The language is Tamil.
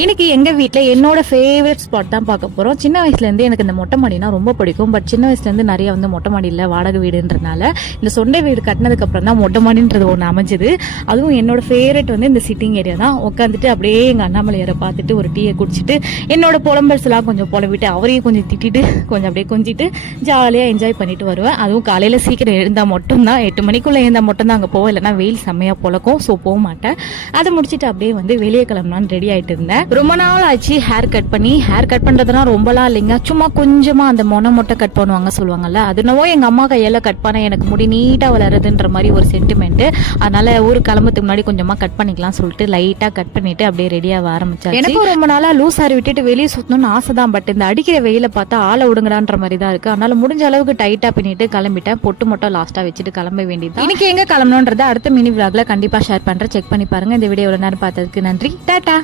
இன்னைக்கு எங்க வீட்ல என்னோட ஃபேவரட் ஸ்பாட் தான் பார்க்க போறோம். சின்ன வயசுல இருந்து எனக்கு இந்த மொட்டை மாடினா ரொம்ப பிடிக்கும். பட் சின்ன வயசுல இருந்து நிறைய வந்து மொட்டை மாடி இல்ல, வாடகை வீடுன்றனால இந்த சொண்டை வீடு கட்டினதுக்கு அப்புறம் தான் மொட்டை மாடின்றது ஒன்று அமைஞ்சது. அதுவும் என்னோட ஃபேவரட் வந்து இந்த சிட்டிங் ஏரியா தான். உட்காந்துட்டு அப்படியே எங்க அண்ணாமலையாரை பார்த்துட்டு ஒரு டீயை குடிச்சிட்டு என்னோட புலம்பல்ஸ் எல்லாம் கொஞ்சம் புலவிட்டு அவரையும் கொஞ்சம் திட்டிட்டு கொஞ்சம் அப்படியே கொஞ்சிட்டு ஜாலியா என்ஜாய் பண்ணிட்டு வருவேன். அதுவும் காலையில சீக்கிரம் எழுந்தா மட்டும் தான், 8 மணிக்குள்ள எழுந்தா மட்டும் தான் அங்கே போவோம். இல்லைன்னா வெயில் செம்மையா பொழக்கும். ஸோ போக மாட்டேன். அதை முடிச்சுட்டு அப்படியே வந்து வெளியே கிளம்பலான்னு ரெடி ஆயிட்டு இருந்தேன். ரொம்ப நாள் ஆச்சு ஹேர் கட் பண்ணி. ஹேர் கட் பண்றதுனா ரொம்பலாம் இல்லைங்க, சும்மா கொஞ்சமா அந்த மொட்டை கட் பண்ணுவாங்க சொல்லுவாங்கல்ல, அதுனவோ எங்க அம்மா கையால கட் பண்ண எனக்கு முடி நீட்டா வளருதுன்ற மாதிரி ஒரு சென்டிமெண்ட். அதனால ஊர் கிளம்புறதுக்கு முன்னாடி கொஞ்சமா கட் பண்ணிக்கலாம் சொல்லிட்டு லைட்டா கட் பண்ணிட்டு அப்படியே ரெடியாக ஆரம்பிச்சாச்சு. எனக்கும் ரொம்ப நாளா லூஸ் ஹேர் விட்டுட்டு வெளியே சுத்தணும்னு ஆசை தான். பட் இந்த அடிக்கிற வெயில பார்த்தா ஆளை விடுங்கடான்ற மாதிரி தான் இருக்கு. அதனால முடிஞ்ச அளவுக்கு டைட்டா பண்ணிட்டு கிளம்பிட்டேன். பொட்டு மட்டும் லாஸ்டா வச்சுட்டு கிளம்ப வேண்டியது. இன்னைக்கு எங்க கிளம்பணும்ன்றத அடுத்த மினி விளாக்ல கண்டிப்பா ஷேர் பண்றேன். செக் பண்ணி பாருங்க. இந்த வீடியோ எவ்வளவு நேரம் பார்த்ததுக்கு நன்றி. டாடா.